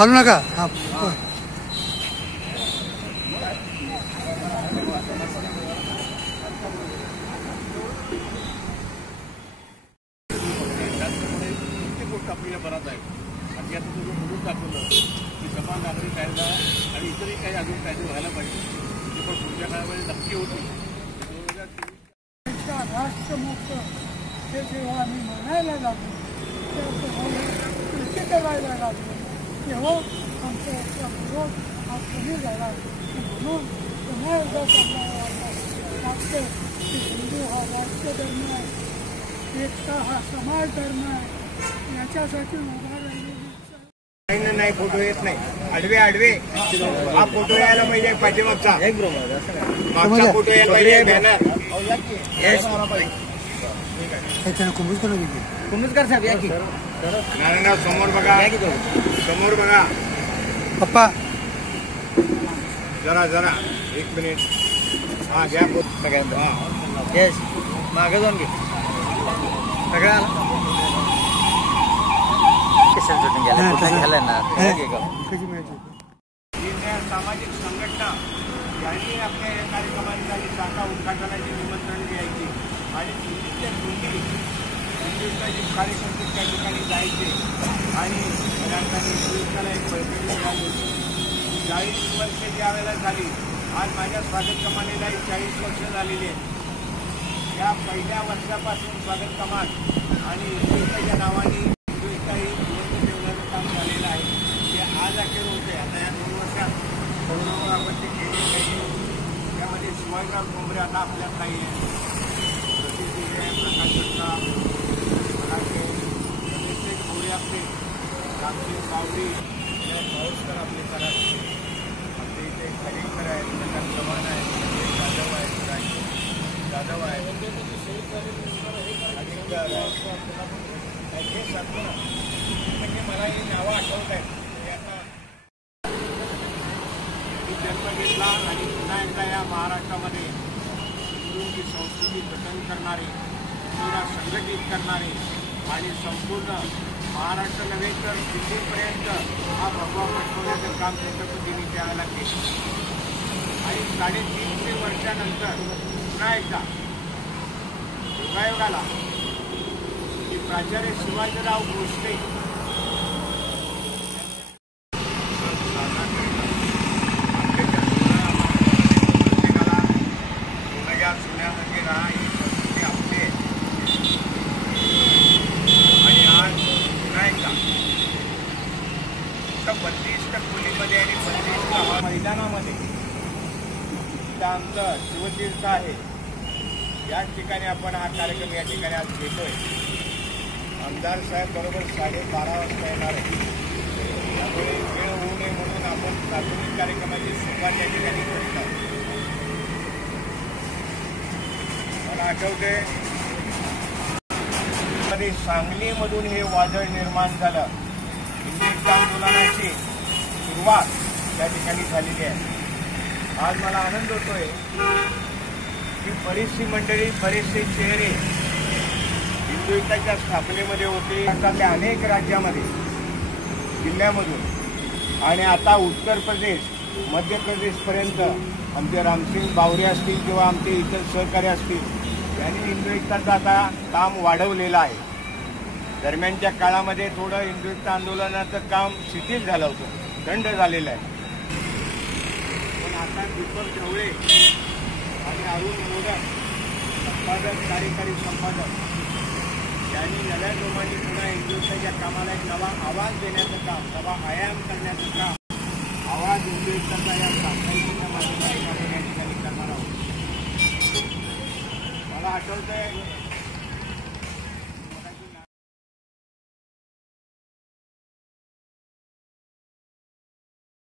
हालू नका. हा आपल्याला बराच आहे आणि आता तुम्ही म्हणून दाखवलं की समान नागरी कायदा आणि इतरही काही अजून कायदे व्हायला पाहिजे ते पण पुढच्या काळामध्ये नक्की होतील. 2023 राष्ट्रमुक्त हे जेव्हा आम्ही म्हणायला लागलो कृती करायला लागलो तेव्हा आमचा याचा विरोध हा कमी झाला. म्हणून पुन्हा एकदा सांगायला लागतं की हिंदू हा राष्ट्रधर्म आहे, एकता हा समाज धर्म आहे. याच्यासाठी उभा राहिलेली नाही फोटो येत नाही. आडवे आडवे हा फोटो यायला पाहिजे. पाठीमागचा मागचा फोटो यायला पाहिजे. बॅनर कुंभकर साहेब या की नारायणराव समोर बघा, समोर बघा पप्पा. जरा जरा 1 मिनिट. हा घ्या सगळ्यांना. येस मागे जाऊन घे सगळ्या सामाजिक संघटना यांनी आपल्या या कार्यक्रमाची शाखा उद्घाटनाची निमंत्रण द्यायची आणि हिंदुस्थानी कार्यकर्ते त्या ठिकाणी जायचे आणि हिंदुस्थाला एक बैठक मिळाली होती. 40 वर्ष ज्या वेळेला झाली, आज माझ्या स्वागत कमानीला 40 वर्ष झालेली आहेत. या पहिल्या वर्षापासून स्वागत कमान आणि हिंदुस्थाच्या नावाने काम झालेलं आहे. ते आज अखेर होते. आता या 2 वर्षात कोरोनावर आपण ते केले पाहिजे. त्यामध्ये शिवाजीराव ठोंबरे आता आपल्यात नाही आहे. प्रकाश भोळे आपले, रामसिंग सावरी, माऊसकर आपले कराटे, आपले इथे खरेकर आहेत, प्रकाश चव्हाण आहेत, जाधव आहेत, जाधव आहेत, हे सांगतो ना. म्हणजे मला ही नावं आठवत आहेत. जन्म घेतला आणि पुन्हा एकदा या महाराष्ट्रामध्ये हिंदूंची संस्कृती जतन करणारे, हिंदूला संघटित करणारे आणि संपूर्ण महाराष्ट्र नव्हे तर दिल्लीपर्यंत हा भगवा पटवण्याचं काम छत्रपतींनी त्यावेळेला केलं. आणि 350 वर्षानंतर पुन्हा एकदा योगायोगाला की प्राचार्य शिवाजीराव भोसले खोलीमध्ये आणि 32 मैदानामध्ये तिथं आमचं शिवतीर्थ आहे. याच ठिकाणी आपण हा कार्यक्रम या ठिकाणी आज घेतोय. आमदार साहेब बरोबर 12:30 वाजता येणार आहे. त्यामुळे वेळ होऊ नये म्हणून आपण प्राथमिक कार्यक्रमाची सुरुवात या ठिकाणी करत आहोत. मला आठवते मध्ये सांगलीमधून हे वादळ निर्माण झालं. हिंदुत्व आंदोलनाची सुरुवात त्या ठिकाणी झालेली आहे. आज मला आनंद होतोय की बरीचशी मंडळी, बरेचसे चेहरे हिंदुत्वाच्या स्थापनेमध्ये होते. भारतातल्या अनेक राज्यामध्ये, जिल्ह्यामधून आणि आता उत्तर प्रदेश, मध्य प्रदेशपर्यंत आमचे रामसिंग बावरे असतील किंवा आमचे इतर सहकारी असतील, यांनी हिंदुत्वाचं आता काम वाढवलेलं आहे. दरम्यानच्या काळामध्ये थोडं हिंदुत्व आंदोलनाचं काम शिथिल झालं होतं, दंड झालेला आहे. पण आता दीपक ढवळे आणि अरुण मोदक संपादक, कार्यकारी संपादक यांनी नव्या जोमाने पुन्हा हिंदुत्वाच्या कामाला एक नवा आवाज देण्याचं काम, नवा आयाम करण्याचं काम, आवाज हिंदुत्वाचा या साप्ताहिकीच्या माध्यमातून आपण या ठिकाणी करणार आहोत. मला आठवतंय